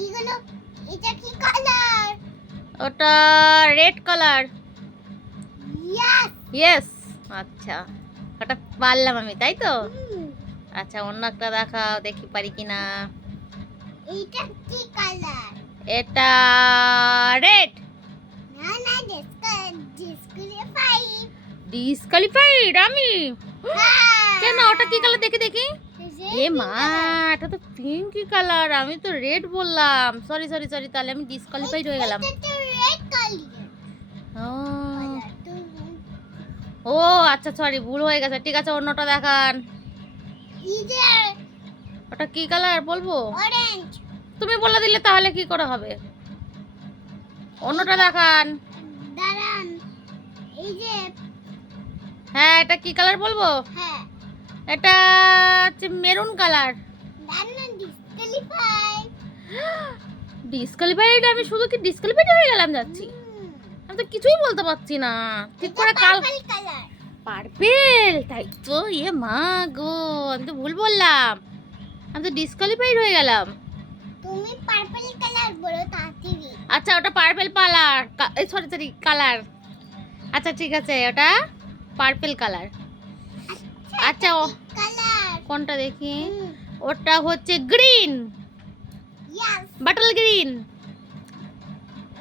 এইগুলো এটা কি কালার? ওটা রেড কালার। ইয়েস। ইয়েস। আচ্ছা, ওটা পারলাম আমি, তাই তো? আচ্ছা, অন্য একটা দেখাও, দেখি পারি কিনা। এইটা কি কালার? এটা রেড। না না, ডিসকুয়ালিফাই। ডিসকোয়ালিফাইড আমি? কেন, ওটা কি কালার? দেখি দেখি। এ মা, এটা তো পিঙ্কি কালার, আমি তো রেড বললাম। সরি সরি সরি, তাহলে আমি ডিসকোয়ালিফাইড হয়ে গেলাম। এটা তো রেড কালার। ও আচ্ছা, সরি, ভুল হয়ে গেছে। ঠিক আছে, অন্যটা দেখান। ইদার ওটা কি কালার বলবো? অরেঞ্জ। তুমি বলে দিলে তাহলে কি করে হবে? অন্যটা দেখান। দাঁড়ান, এই যে হ্যাঁ, এটা কি কালার বলবো? হ্যাঁ, এটা হচ্ছে মেরুন কালার। দাঁড়ান, ডিসকুয়ালিফাই। ডিসকোয়ালিফাইড? আমি শুধু কি ডিসকোয়ালিফাইড হয়ে গেলাম যাচ্ছি? আমি তো কিছুই বলতে পারছি না ঠিক করে। Purple colour. পার্পেল, তাই তো? এ মা গো, আমি তো ভুল বললাম, আমি তো ডিসকোয়ালিফাইড হয়ে গেলাম। তুমি পার্পল কালার বলো তাড়াতাড়ি। আচ্ছা, ওটা purple colour, sorry sorry, colour. আচ্ছা ঠিক আছে, ওটা পার্পল কালার। আচ্ছা, ও কালার কোনটা দেখি? ওটা হচ্ছে গ্রিন, ইয়েস। Bottle green.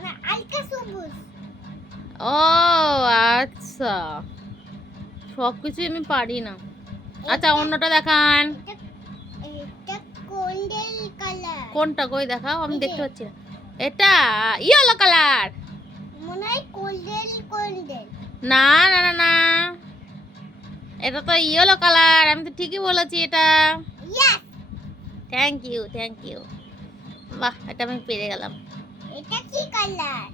না, হালকা সবুজ। ও আচ্ছা, সব কিছুই আমি পারি না। আচ্ছা, অন্যটা দেখান। এটা কোন্ডেল কালার। কোনটা কই দেখাও, আমি দেখতে পাচ্ছি না। এটা ইয়েলো কালার। মনে হয় কোন্ডেল কোন্ডেল। না না না না, এটা তো ইয়েলো কালার, আমি তো ঠিকই বলেছি এটা। Yes. Thank you thank you. বাহ, এটা আমি পেরে গেলাম। এটা কি কালার?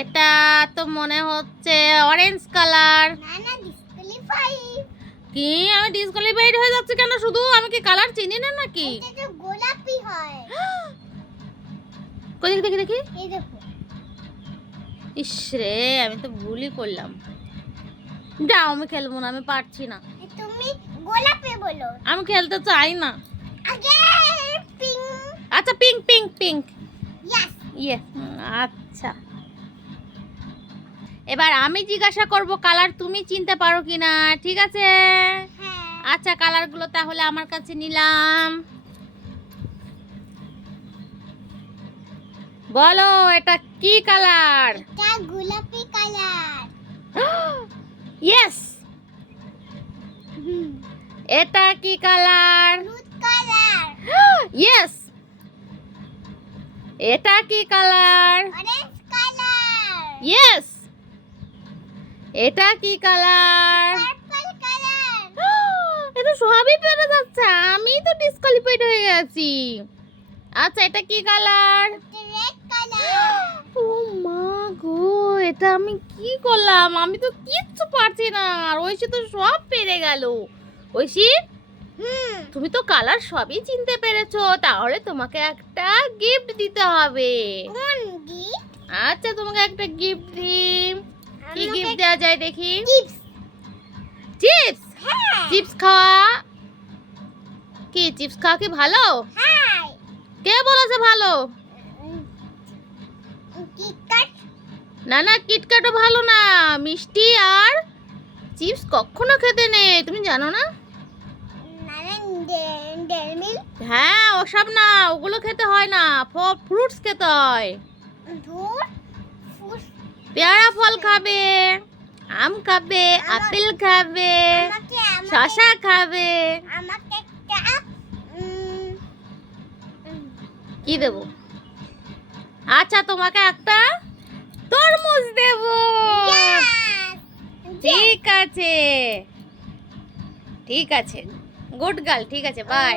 এটা তো মনে হচ্ছে অরেঞ্জ কালার। না না, ডিসকুয়ালিফাই। কি, আমি ডিসকোয়ালিফাইড হয়ে যাচ্ছি কেন? শুধু আমি কি কালার চিনি না নাকি? এটা তো গোলাপি হয়। কই দেখি দেখি দেখি। এই দেখো। ইস রে, আমি তো ভুলই করলাম। যাও, আমি খেলবো না, আমি পারছি না। তুমি গোলাপি বলো। আমি খেলতে চাই না। আগে পিঙ্ক। আচ্ছা, পিঙ্ক পিঙ্ক পিঙ্ক। ইয়েস। ইয়ে, আচ্ছা, এবার আমি জিজ্ঞাসা করব কালার তুমি চিনতে পারো কিনা, ঠিক আছে? হ্যাঁ। আচ্ছা, কালারগুলো তাহলে আমার কাছে নিলাম। বলো, এটা কি কালার? এটা গোলাপি কালার। ইয়েস। এটা কি কালার? হলুদ কালার। ইয়েস। এটা কি কালার? Orange colour. ইয়েস। এটা কি কালার? Purple colour. এটা সবই পেরে যাচ্ছে, আমি তো ডিসকোয়ালিফাইড হয়ে গেছি। আচ্ছা, এটা কি কালার? Red colour. ও মা গো, এটা আমি কি করলাম? আমি তো কিচ্ছু পারছি না, আর ঐশী তো সব পেরে গেল। ঐশী, তুমি তো কালার সবই চিনতে পেরেছো, তাহলে তোমাকে একটা গিফট দিতে হবে। কোন গিফট? আচ্ছা, তোমাকে একটা গিফট দিই। কি গিফট দেওয়া যায় দেখি? চিপস। চিপস? হ্যাঁ। চিপস খাওয়া কি? চিপস খাওয়া কি ভালো? হ্যাঁ। কে বলেছে ভালো? কিটক্যাট। না না, কিটক্যাটও ভালো না। মিষ্টি আর চিপস কখনো খেতে নেই, তুমি জানো না? Dairy milk. হ্যাঁ, ওসব না, ওগুলো খেতে হয় না, ফ্রুটস খেতে হয়। ধুর। পেয়ারা ফল খাবে, আম খাবে, আপেল খাবে, আমাকে শসা খাবে। আমাকে একটা কি দেব? আচ্ছা, তোমাকে একটা তরমুজ দেব। ঠিক আছে ঠিক আছে, গুড গার্ল, ঠিক আছে, বাই।